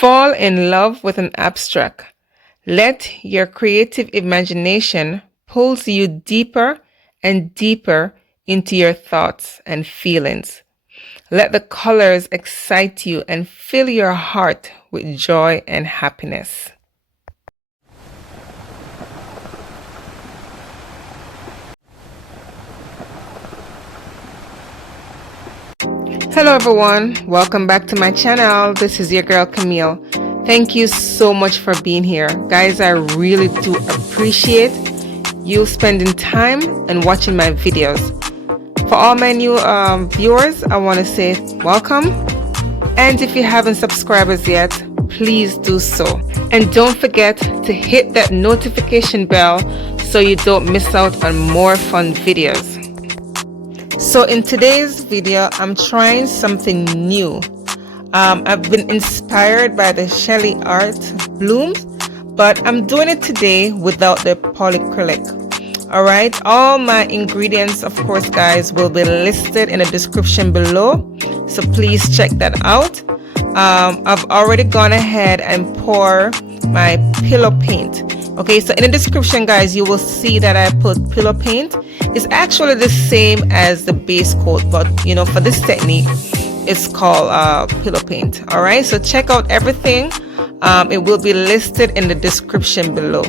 Fall in love with an abstract. Let your creative imagination pull you deeper and deeper into your thoughts and feelings. Let the colors excite you and fill your heart with joy and happiness. Hello everyone, welcome back to my channel. This is your girl Camille. Thank you so much for being here. Guys, I really do appreciate you spending time and watching my videos. For all my new viewers, I want to say welcome. And if you haven't subscribed as yet, please do so. And don't forget to hit that notification bell so you don't miss out on more fun videos. So in today's video, I'm trying something new. I've been inspired by the Sheeleart Bloom, but I'm doing it today without the polycrylic. Alright, all my ingredients, of course guys, will be listed in the description below, so please check that out. I've already gone ahead and pour my pillow paint. Okay, so in the description guys, you will see that I put pillow paint. It's actually the same as the base coat, but you know, for this technique it's called pillow paint. All right, so check out everything. It will be listed in the description below.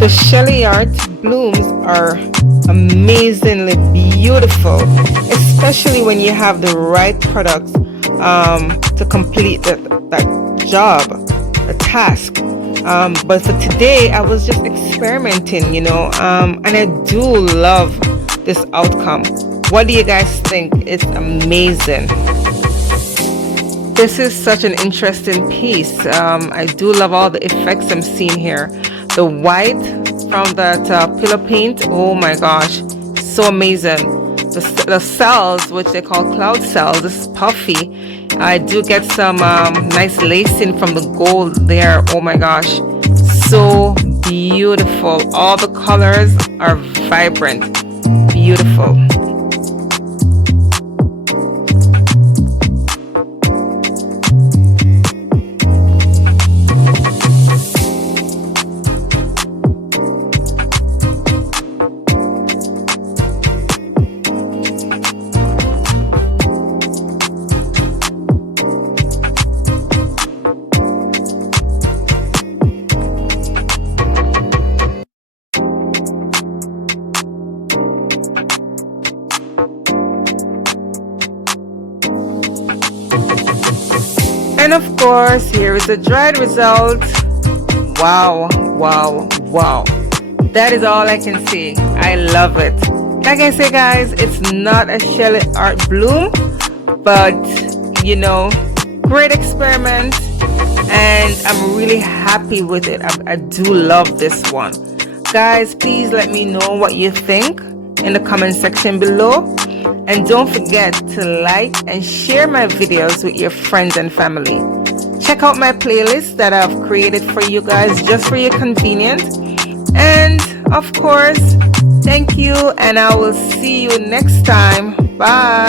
The Sheeleart blooms are amazingly beautiful, especially when you have the right products to complete that job, the task. But for today, I was just experimenting, you know, and I do love this outcome. What do you guys think? It's amazing. This is such an interesting piece. I do love all the effects I'm seeing here. The white from that pillow paint, oh my gosh, so amazing. The cells, which they call cloud cells, is puffy. I do get some nice lacing from the gold there. Oh my gosh, so beautiful. All the colors are vibrant, beautiful. And of course, here is the dried result. Wow, wow, wow. That is all I can say. I love it. Like I say, guys, it's not a Sheeleart bloom, but you know, great experiment, and I'm really happy with it. I do love this one. Guys, please let me know what you think in the comment section below. And don't forget to like and share my videos with your friends and family. Check out my playlist that I've created for you guys just for your convenience. And of course, thank you, and I will see you next time. Bye.